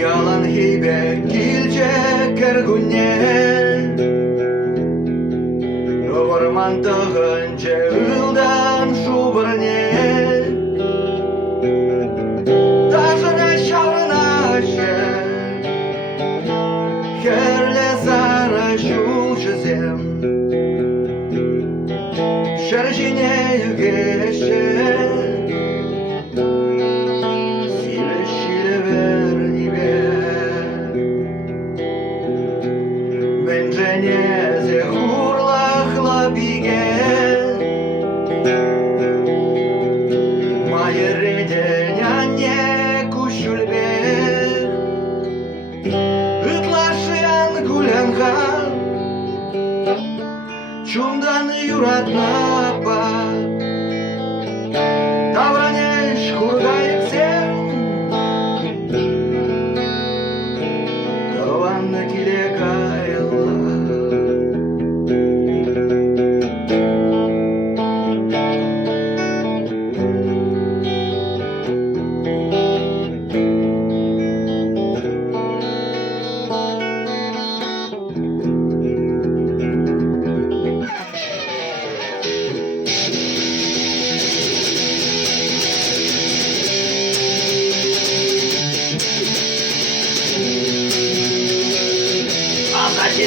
Yalan hibe kilce kergunye Orman tığınca ıldan şubırne Taşına şavına şer Kerle zara şul jizem Şarjine yügeşer Sile şile ver nibe Benceneze hurlahla bige Mayerede nyanne kuşulbe Ütlaşıyan gulenga Çundan yuratna bak Davraneş hurgayıp sen Davanlı kile kayla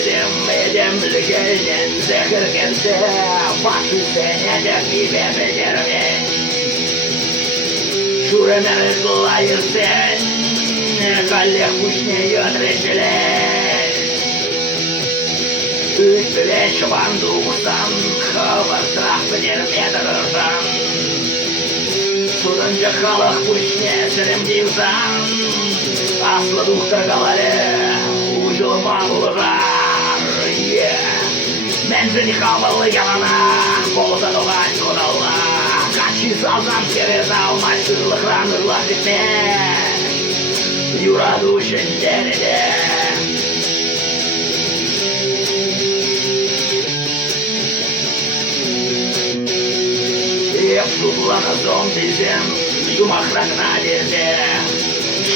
Dedim gelin zehir gelse Başı senede bibe bedermin Şuremer kılayır sen Kalle kuşne yöndüreciler Üç beş banduksan Kıvır trahbeder medirırsan Surunca kalık kuşne sirim divsan Aslı duhtar kaları Uculman ulurar Benzini havalı yalana Bolsa dolan konalla Kaçı salsam sevez alma Şırlıkran ırlak bitme Yura duşun derede Hep tutlana son dizim Yumaklarına derdi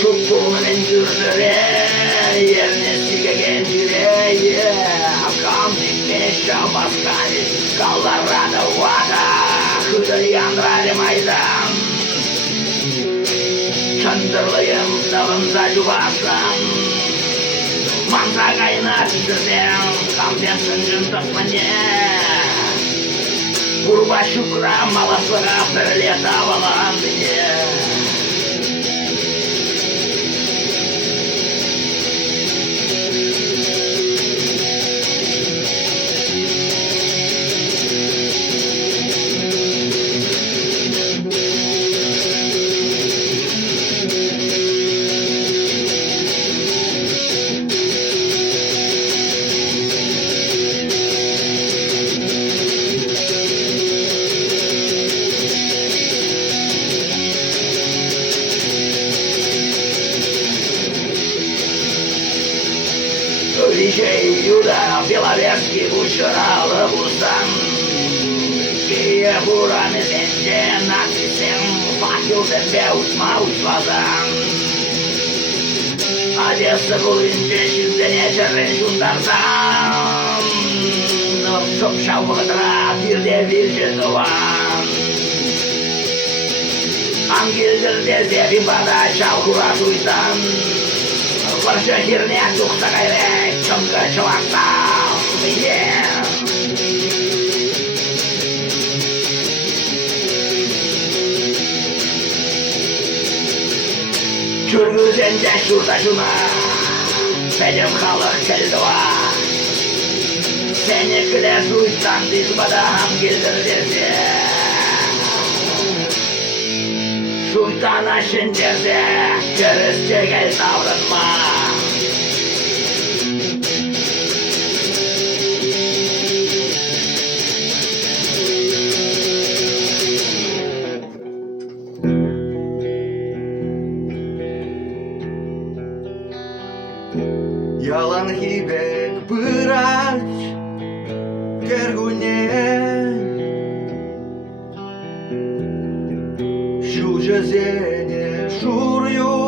Şuttuğunun incirleri Yerine sigegen yüreği Kan dikme şabas kani Kallarada vada Hıdır yandrarı maydan Çandırlıyım dalımza cubasam Manza kaynar tüzürdem Kamden sıncın tıkmanye Kurba şükra malasıra Fırlet havalan diye Bliżej Juda, Białawieski, Buszerały, Bustan Kije burany będzie napisem Fakił zębia usmał ślazam A dziecko gulyncie siedzenie czerwen szundarzam No szopszał bohatra, birde wilcie dołam Angel de zebim bada şavkura suytan Varşa hirne tuksa gayrek çonga çavaktam Yeah Çürgüzence şurada şuna Benim halık keldoğa Seni kıle suytan dizbada ham gildir derdi Suytana şinderdi Kereste gel davranma Yalan hibek bırak Gergunie Żółże zienie żurują